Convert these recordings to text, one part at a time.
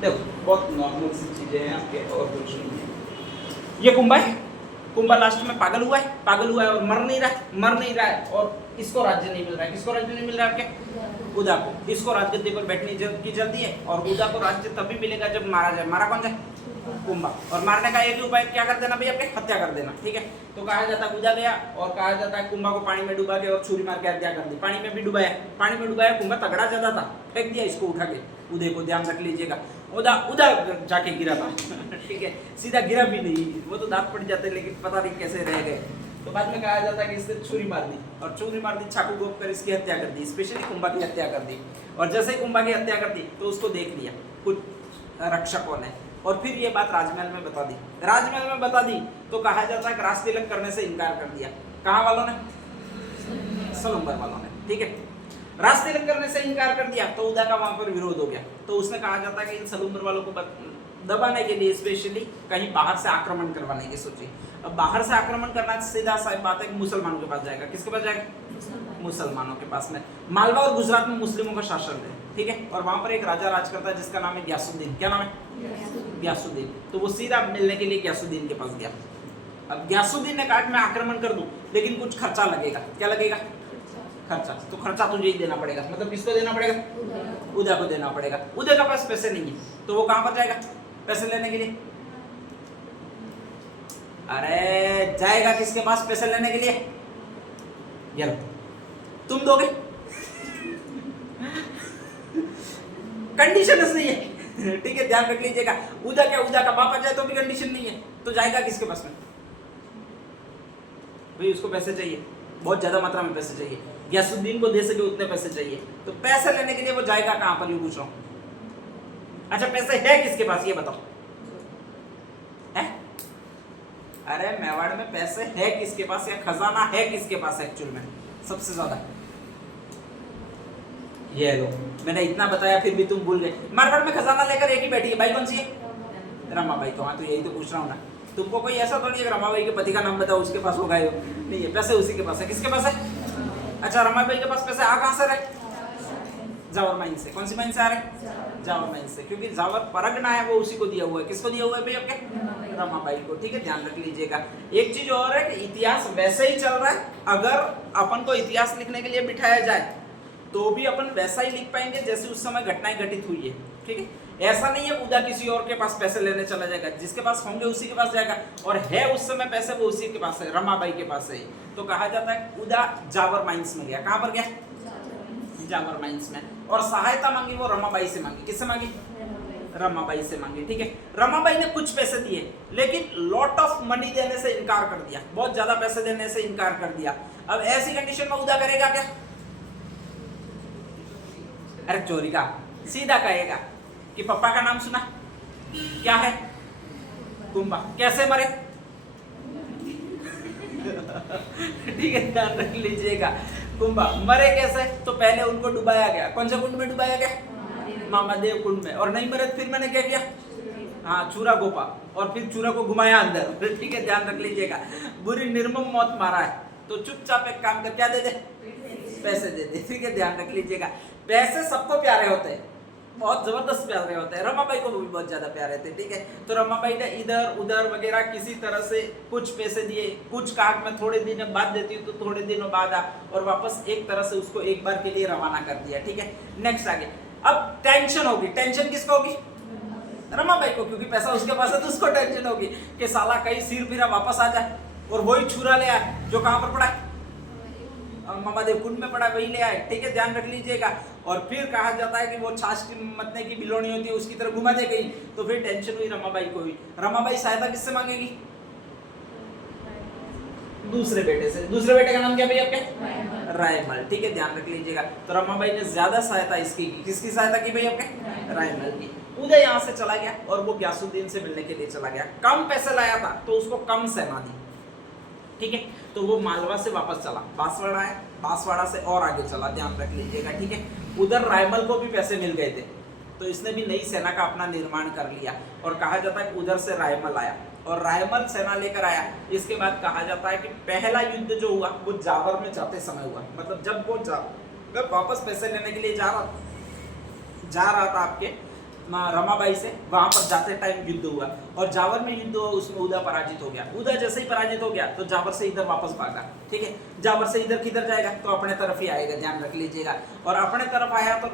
देखो बहुत नॉर्मल सी चीजें हैं आपके, और कुछ नहीं है। ये कुंभा है, कुंभा लास्ट में पागल हुआ है और मर नहीं रहा है, और इसको राज्य नहीं मिल रहा है। किसको राज्य नहीं मिल रहा है आपके? उदा को। इसको राजगद्दी पर बैठने की जल्दी है, और उदा को राज्य तभी मिलेगा जब मारा जाए। मारा कौन जाए? कुंभा। और मारने का एक ही उपाय क्या कर देना भाई आपके? हत्या कर देना, ठीक है। तो कहा जाता है उदा गया, और कहा जाता है कुंभा को पानी में डुबा के और छुरी मार के हत्या कर दी। पानी में भी डुबाया, कुंभा तगड़ा ज्यादा था, फेंक दिया इसको उठा के उदय को, ध्यान रख लीजिएगा। उदा जाके गिरा था ठीक है, सीधा गिरा भी नहीं, वो तो दांत पड़ जाते, लेकिन पता नहीं कैसे रह गए। तो बाद में कहा जाता है कि इससे छुरी मार दी, और छुरी मार दी, चाकू घोंप कर इसकी हत्या कर दी, स्पेशली कुंभा की हत्या कर दी। और जैसे ही कुंभा की हत्या कर दी तो उसको देख लिया कुछ रक्षकों ने, और फिर ये बात राजमहल में बता दी। तो कहा जाता है कि राज तिलक करने से इनकार कर दिया। कहाँ वालों ने? सलूम्बर वालों ने, ठीक है। राज तिलक करने से इनकार कर दिया, तो उदा का वहां पर विरोध हो गया। तो उसने कहा जाता है कि इन सलूम्बर वालों को दबाने के लिए, स्पेशली कहीं बाहर से आक्रमण करवाने की सोची। अब बाहर से आक्रमण करना सीधा सा बात है कि मुसलमानों के पास जाएगा। किसके पास जाएगा? मुसलमानों के पास में। मालवा और गुजरात में मुस्लिमों का शासन है, ठीक है। और वहां पर एक राजा राज करता है जिसका नाम है ग्यासुद्दीन। क्या नाम है? ग्यासुद्दीन। तो वो सीधा मिलने के लिए ग्यासुद्दीन के पास गया। अब ग्यासुद्दीन ने कहा कि मैं आक्रमण कर दूं, लेकिन कुछ खर्चा लगेगा। क्या लगेगा? खर्चा। तो खर्चा तुझे ही देना पड़ेगा। मतलब किसको देना पड़ेगा? उदय को देना पड़ेगा। उदय के पास पैसे नहीं है, तो वो कहां पर जाएगा पैसे लेने के लिए? अरे जाएगा किसके पास पैसे लेने के लिए? ये लो, तुम दोगे? कंडीशन नहीं है, ठीक है, ध्यान रख लीजिएगा। उदा का पापा जाए तो भी कंडीशन नहीं है, तो जाएगा किसके पास में? भाई उसको पैसे चाहिए, बहुत ज्यादा मात्रा में पैसे चाहिए, ग्यासुद्दीन को दे सके उतने पैसे चाहिए। तो पैसे लेने के लिए वो जाएगा कहां पर, ये पूछ रहा हूं। अच्छा पैसे है किसके पास ये बताओ? है? अरे मेवाड़ में पैसे है किसके पास, या खजाना है किसके पास एक्चुअल में सबसे ज्यादा? ये लो, मैंने इतना बताया फिर भी तुम भूल गए। मारवाड़ में खजाना लेकर एक ही बैठी है, भाई कौन सी है? रमाबाई। तो हाँ, तो यही तो पूछ रहा हूँ ना। तुमको कोई ऐसा तो नहीं है रमाबाई के पति का नाम बताओ उसके पास होगा? नहीं है, पैसे उसी के पास है। किसके पास है? अच्छा, रमाबाई के पास पैसे आ कहां से रहे? जावर माइन से। कौन सी माइन से आ रहे? जावर माइन से, क्योंकि जावर परगना है वो उसी को दिया हुआ है। किसको दिया हुआ है भाई आपके? रमाबाई को, ठीक है, ध्यान रख लीजिएगा। एक चीज और है कि इतिहास वैसे ही चल रहा है। अगर अपन को इतिहास लिखने के लिए बिठाया जाए तो भी अपन वैसा ही लिख पाएंगे जैसे उस समय घटनाएं घटित हुई है, ठीक है। ऐसा नहीं है उदा किसी और के पास पैसे लेने चला जाएगा, जिसके पास होंगे उसी के पास जाएगा, और है उस समय पैसे वो उसी के पास है, रमाबाई के पास है। तो कहा जाता है उदा जावर माइंस में गया। कहां पर गया? जावर माइंस में। और सहायता मांगी वो रमाबाई से मांगी। किससे मांगी? रमाबाई से मांगी, ठीक है। रमाबाई ने कुछ पैसे दिए, लेकिन लॉट ऑफ मनी देने से इनकार कर दिया, बहुत ज्यादा पैसे देने से इनकार कर दिया। अब ऐसी कंडीशन में उदा करेगा क्या? अरे चोरी का सीधा कहेगा कि पापा का नाम सुना, क्या है? कुंभा। कैसे मरे? ठीक है, ध्यान रख लीजिएगा। कुंभा मरे कैसे? तो पहले उनको डुबाया गया। कौन से कुंड में डुबाया गया? मामादेव कुंड में। और नहीं मरे फिर मैंने क्या किया? हाँ, चूरा गोपा, और फिर चूरा को घुमाया अंदर, ठीक है, ध्यान रख लीजिएगा। बुरी निर्मम मौत मारा है, तो चुपचाप एक काम कर, क्या दे दे? पैसे दे दे, ठीक है, ध्यान रख लीजिएगा। पैसे सबको प्यारे होते हैं, बहुत जबरदस्त प्यारे होते हैं। रमाबाई को भी बहुत ज्यादा प्यारे थे, ठीक है। तो रमाबाई ने इधर उधर वगैरह किसी तरह से कुछ पैसे दिए, कुछ कहा मैं थोड़े दिनों बाद देती हूँ, तो थोड़े दिनों बाद आ, और वापस एक तरह से उसको एक बार के लिए रवाना कर दिया, ठीक है। नेक्स्ट आगे। अब टेंशन होगी। टेंशन किसको होगी? रमाबाई को, क्योंकि पैसा उसके पास है, तो उसको टेंशन होगी कि साला कहीं सिर फिरा वापस आ जाए और वही छुरा ले आए जो कहां पर पड़ा है? मामादेव कुंड में पड़ा, वही ले आए, ठीक है, ध्यान रख लीजिएगा। और फिर कहा जाता है कि वो छाछ की मतने की बिलोनी होती है, उसकी तरफ घुमा दे गई, तो फिर टेंशन हुई रमाबाई को हुई। रमाबाई सहायता किससे मांगेगी? दूसरे बेटे से। दूसरे बेटे का नाम क्या भाई आपके? रायमल, ठीक है, ध्यान रख लीजिएगा। तो रमाबाई ने ज्यादा सहायता इसकी की। किसकी सहायता की भाई आपके? रायमल की। उदय यहाँ से चला गया और वो ग्यासुद्दीन से मिलने के लिए चला गया। कम पैसे लाया था तो उसको कम सेना दी, ठीक है। तो वो मालवा से वापस चला, बांसवाड़ा है, बांसवाड़ा से और आगे चला, ध्यान रख लीजिएगा, ठीक है। उधर रायमल को भी पैसे मिल गए थे, तो इसने भी नई सेना का अपना निर्माण कर लिया। और कहा जाता है कि उधर से रायमल आया और रायमल सेना लेकर आया। इसके बाद कहा जाता है कि पहला युद्ध जो हुआ वो जावर में जाते समय हुआ। मतलब जब वो जब वापस पैसे लेने के लिए जा रहा था आपके, रमाबाई से, वहां पर जाते टाइम युद्ध हुआ और जावर में युद्ध हुआ, उसमें उदा पराजित हो गया। उदा जैसे ही पराजित हो गया तो जावर से इधर वापस भागा, ठीक है। जावर से इधर किधर जाएगा, तो अपने तरफ ही आएगा, ध्यान रख लीजिएगा। और अपने तरफ आया तो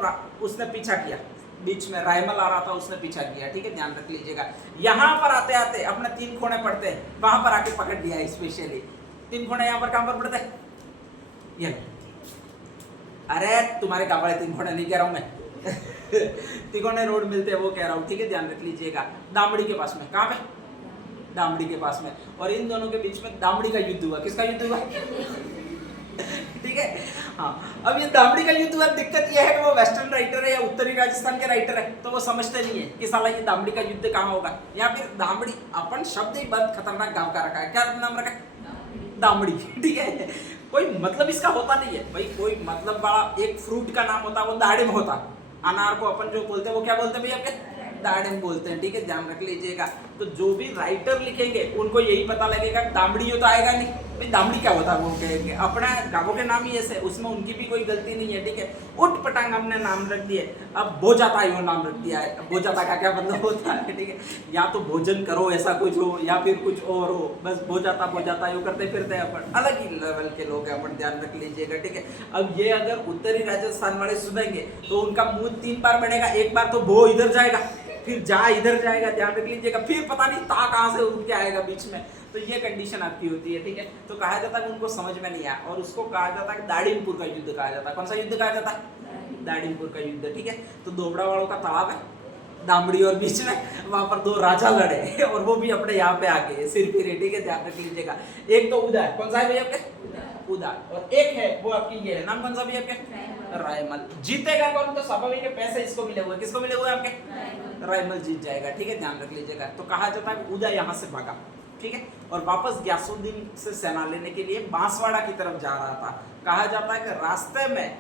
उसने पीछा किया, बीच में रायमल आ रहा था, उसने पीछा किया, ठीक है, ध्यान रख लीजिएगा। यहाँ पर आते आते अपने 3 खोने पड़ते हैं, वहां पर आके पकड़ लिया स्पेशली। 3 खोने यहाँ पर कहां पर पड़ते हैं, ये अरे तुम्हारे कहा पड़े 3 खोने नहीं कह रहा हूं मैं तिकोने रोड मिलते हैं वो कह रहा हूँ, ठीक है, ध्यान रख लीजिएगा। दामड़ी के पास में, कहाँ पे, दामड़ी के पास में। और इन दोनों के बीच में दामड़ी का युद्ध हुआ। किसका युद्ध हुआ ठीक है, हाँ। अब ये दामड़ी का युद्ध हुआ, दिक्कत ये है कि वो वेस्टर्न राइटर है या उत्तरी राजस्थान के राइटर है, तो वो समझते नहीं है कि साला ये दामड़ी का युद्ध कहाँ होगा। या फिर दामड़ी, अपन शब्द ही बहुत खतरनाक गांव का रखा है, क्या नाम रखा है, दामड़ी, ठीक है। कोई मतलब इसका होता नहीं है भाई, कोई मतलब बड़ा एक फ्रूट का नाम होता है, वो दाड़िम होता। अनार को अपन जो बोलते हैं वो क्या बोलते हैं भैया, आपके दाड़िम बोलते हैं, ठीक है, ध्यान रख लीजिएगा। तो जो भी राइटर लिखेंगे उनको यही पता लगेगा दामड़ी हो तो आएगा नहीं भाई, दामड़ी क्या होता है वो कहेंगे। अपना गाँवों के नाम ही ऐसे, उसमें उनकी भी कोई गलती नहीं है, ठीक है। उठ पटांग हमने नाम रख दिए, अब बोजाता यो नाम रख दिया है। बोजाता का क्या मतलब होता है, ठीक है, या तो भोजन करो ऐसा कुछ हो, या फिर कुछ और हो, बस बोजाता यो करते फिरते हैं अपन, अलग ही लेवल के लोग हैं अपन, ध्यान रख लीजिएगा, ठीक है। अब ये अगर उत्तरी राजस्थान वाले सुनेंगे तो उनका मुंह 3 बार बढ़ेगा, एक बार तो भो इधर जाएगा, फिर जा इधर जाएगा, ध्यान रख लीजिएगा, फिर पता नहीं ता कहां से उठ के आएगा बीच में। तो ये कंडीशन आपकी होती है, ठीक है। तो कहा जाता है कि उनको समझ में नहीं आया, और उसको कहा जाता है कि दाड़िमपुर का युद्ध कहा जाता है। कौन सा युद्ध कहा जाता है, दाड़िमपुर का युद्ध, ठीक है। तो दोबड़ा वालों का तालाब है दामड़ी और बीच में, वहां पर 2 राजा लड़े और वो भी अपने यहाँ पे आके सिर फिरे, ठीक है, ध्यान रख लीजिएगा। एक तो उदा है, कौन सा है भैया आपके, उदा, और एक है वो आपकी ये है, नाम कौन सा भैया आपके, रायमल। जीतेगा कौन, तो स्वाभाविक है पैसे इसको मिले हुए, किसको मिले हुए आपके, रायमल जीत जाएगा, ठीक है, ध्यान रख लीजिएगा। तो कहा जाता है उदा यहाँ से भागा, ठीक है, और वापस ग्यासुद्दीन से सेना लेने के लिए बांसवाड़ा की तरफ जा रहा था। कहा जाता है कि रास्ते में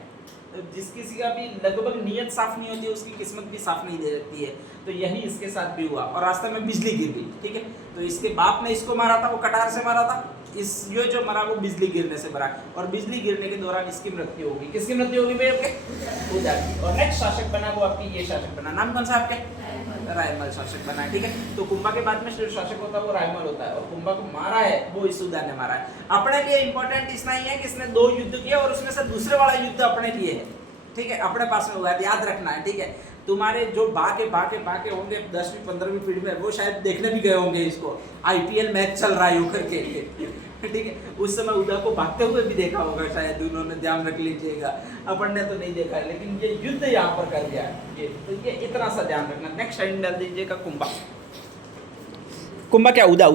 जिस किसी का भी लगभग नियत साफ नहीं होती, उसकी किस्मत भी साफ नहीं दे देती है। तो यही इसके साथ भी हुआ, और रास्ते में बिजली गिर गई, ठीक है। तो इसके बाप ने इसको मारा था, वो कटार से मारा था, इस ये जो मरा वो बिजली गिरने से मरा, और बिजली गिरने के दौरान इसकी मृत्यु होगी। किसकी मृत्यु होगी भाई आपके, उदा की। और नेक्स्ट शासक बना वो आपकी ये शासक बना, नाम कौन सा आपके, रायमल शासक बना है, ठीक है। तो कुंभा के बाद में जो शासक होता है वो रायमल होता है, और कुंभा को मारा है वो इस उदा ने मारा है। अपने लिए इंपॉर्टेंट इतना ही है कि इसने 2 युद्ध किए और उसमें से दूसरे वाला युद्ध अपने लिए है, ठीक है, अपने पास में हुआ है, याद रखना है, ठीक है। तुम्हारे जो बाके होंगे 10वीं 15वीं पीढ़ी में, वो शायद देखने भी गए होंगे इसको, IPL मैच चल रहा है यूकर के ठीक है, उस समय उदा को भागते हुए भी देखा होगा शायद उन्होंने, ध्यान रख लीजिएगा। अपन ने तो नहीं देखा है, लेकिन ये युद्ध यहाँ पर कर दिया ये, तो ये इतना सा ध्यान रखना। नेक्स्ट टाइम डाल दीजिएगा कुंभा, कुंभा क्या, उदा।